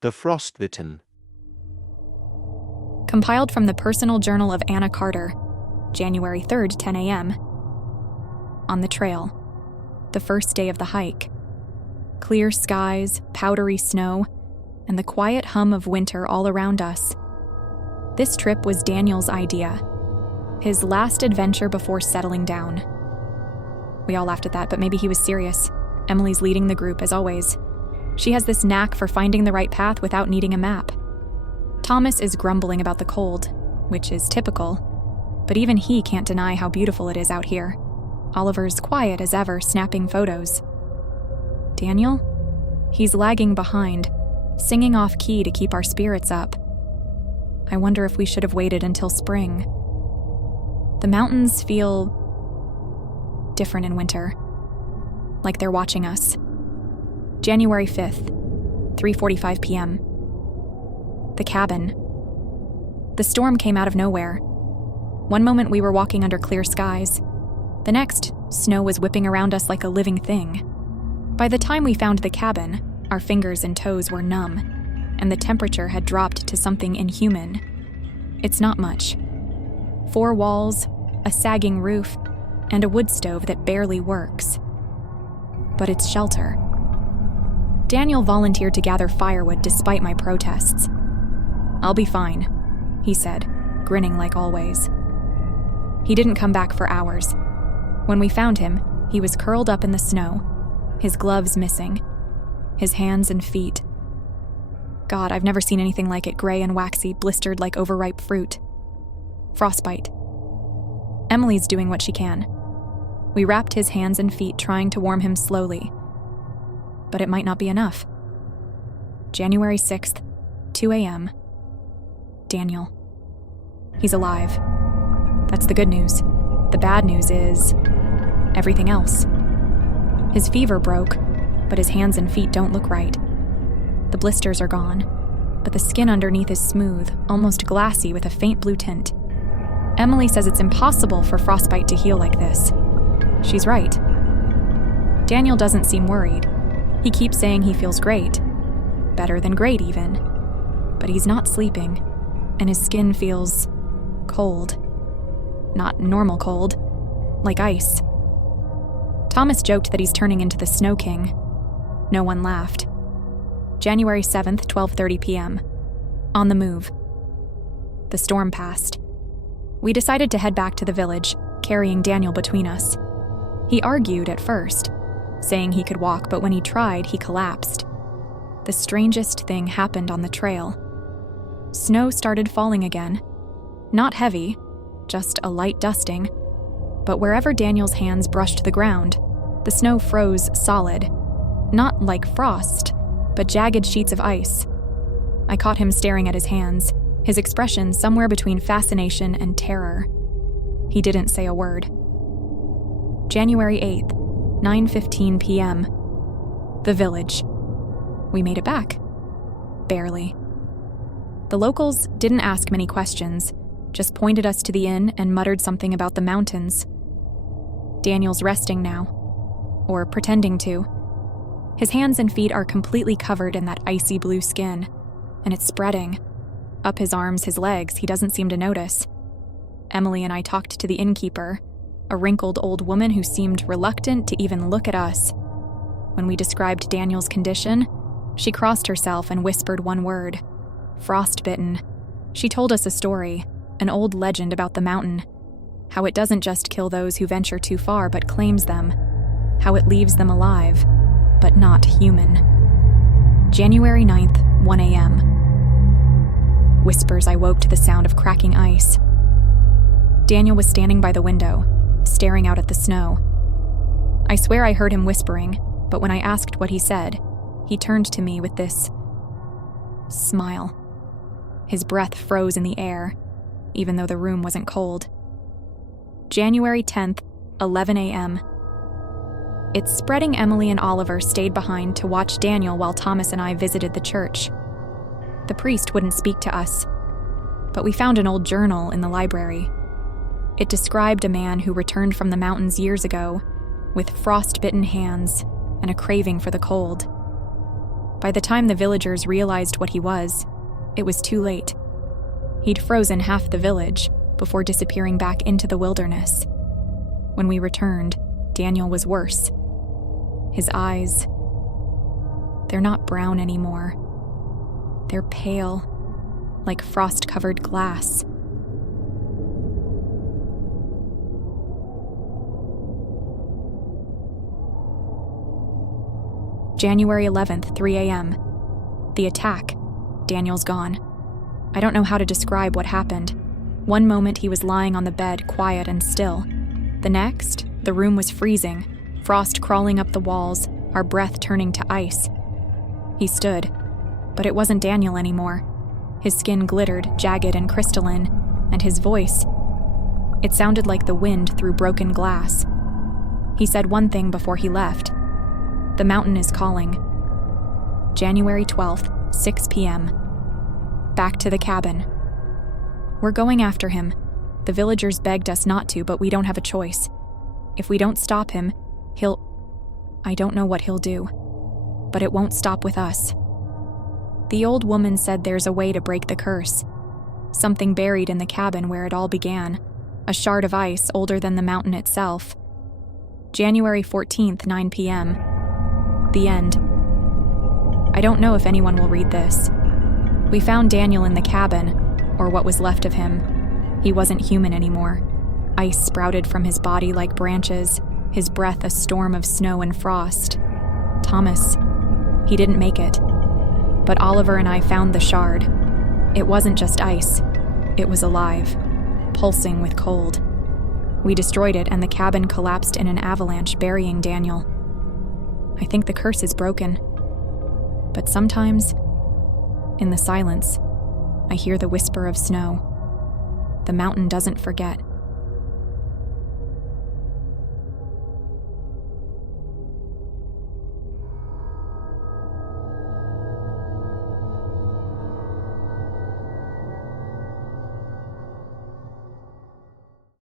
The Frostbitten. Compiled from the Personal Journal of Anna Carter, January 3rd, 10 a.m. On the trail. The first day of the hike. Clear skies, powdery snow, and the quiet hum of winter all around us. This trip was Daniel's idea. His last adventure before settling down. We all laughed at that, but maybe he was serious. Emily's leading the group, as always. She has this knack for finding the right path without needing a map. Thomas is grumbling about the cold, which is typical, but even he can't deny how beautiful it is out here. Oliver's quiet as ever, snapping photos. Daniel? He's lagging behind, singing off-key to keep our spirits up. I wonder if we should have waited until spring. The mountains feel different in winter, like they're watching us. January 5th, 3:45 p.m. The cabin. The storm came out of nowhere. One moment we were walking under clear skies. The next, snow was whipping around us like a living thing. By the time we found the cabin, our fingers and toes were numb, and the temperature had dropped to something inhuman. It's not much. 4 walls, a sagging roof, and a wood stove that barely works. But it's shelter. Daniel volunteered to gather firewood despite my protests. "I'll be fine," he said, grinning like always. He didn't come back for hours. When we found him, he was curled up in the snow, his gloves missing, his hands and feet. God, I've never seen anything like it, gray and waxy, blistered like overripe fruit. Frostbite. Emily's doing what she can. We wrapped his hands and feet, trying to warm him slowly. But it might not be enough. January 6th, 2 a.m. Daniel. He's alive. That's the good news. The bad news is everything else. His fever broke, but his hands and feet don't look right. The blisters are gone, but the skin underneath is smooth, almost glassy with a faint blue tint. Emily says it's impossible for frostbite to heal like this. She's right. Daniel doesn't seem worried. He keeps saying he feels great. Better than great, even. But he's not sleeping, and his skin feels cold. Not normal cold, like ice. Thomas joked that he's turning into the Snow King. No one laughed. January 7th, 12:30 p.m. On the move. The storm passed. We decided to head back to the village, carrying Daniel between us. He argued at first, saying he could walk, but when he tried, he collapsed. The strangest thing happened on the trail. Snow started falling again. Not heavy, just a light dusting. But wherever Daniel's hands brushed the ground, the snow froze solid. Not like frost, but jagged sheets of ice. I caught him staring at his hands, his expression somewhere between fascination and terror. He didn't say a word. January 8th, 9:15 p.m. The village. We made it back. Barely. The locals didn't ask many questions, just pointed us to the inn and muttered something about the mountains. Daniel's resting now, or pretending to. His hands and feet are completely covered in that icy blue skin, and it's spreading. Up his arms, his legs, he doesn't seem to notice. Emily and I talked to the innkeeper, a wrinkled old woman who seemed reluctant to even look at us. When we described Daniel's condition, she crossed herself and whispered one word: frostbitten. She told us a story, an old legend about the mountain, how it doesn't just kill those who venture too far but claims them, how it leaves them alive, but not human. January 9th, 1 a.m. Whispers. I woke to the sound of cracking ice. Daniel was standing by the window, staring out at the snow. I swear I heard him whispering, but when I asked what he said, he turned to me with this smile. His breath froze in the air, even though the room wasn't cold. January 10th, 11 a.m. It's spreading. Emily and Oliver stayed behind to watch Daniel while Thomas and I visited the church. The priest wouldn't speak to us, but we found an old journal in the library. It described a man who returned from the mountains years ago with frostbitten hands and a craving for the cold. By the time the villagers realized what he was, it was too late. He'd frozen half the village before disappearing back into the wilderness. When we returned, Daniel was worse. His eyes, they're not brown anymore. They're pale, like frost-covered glass. January 11th, 3 a.m. The attack. Daniel's gone. I don't know how to describe what happened. One moment he was lying on the bed, quiet and still. The next, the room was freezing, frost crawling up the walls, our breath turning to ice. He stood, but it wasn't Daniel anymore. His skin glittered, jagged and crystalline, and his voice, it sounded like the wind through broken glass. He said one thing before he left. The mountain is calling. January 12th, 6 p.m. Back to the cabin. We're going after him. The villagers begged us not to, but we don't have a choice. If we don't stop him, I don't know what he'll do. But it won't stop with us. The old woman said there's a way to break the curse. Something buried in the cabin where it all began. A shard of ice older than the mountain itself. January 14th, 9 p.m. The end. I don't know if anyone will read this. We found Daniel in the cabin, or what was left of him. He wasn't human anymore. Ice sprouted from his body like branches, his breath a storm of snow and frost. Thomas, he didn't make it. But Oliver and I found the shard. It wasn't just ice. It was alive, pulsing with cold. We destroyed it and the cabin collapsed in an avalanche, burying Daniel. I think the curse is broken. But sometimes, in the silence, I hear the whisper of snow. The mountain doesn't forget.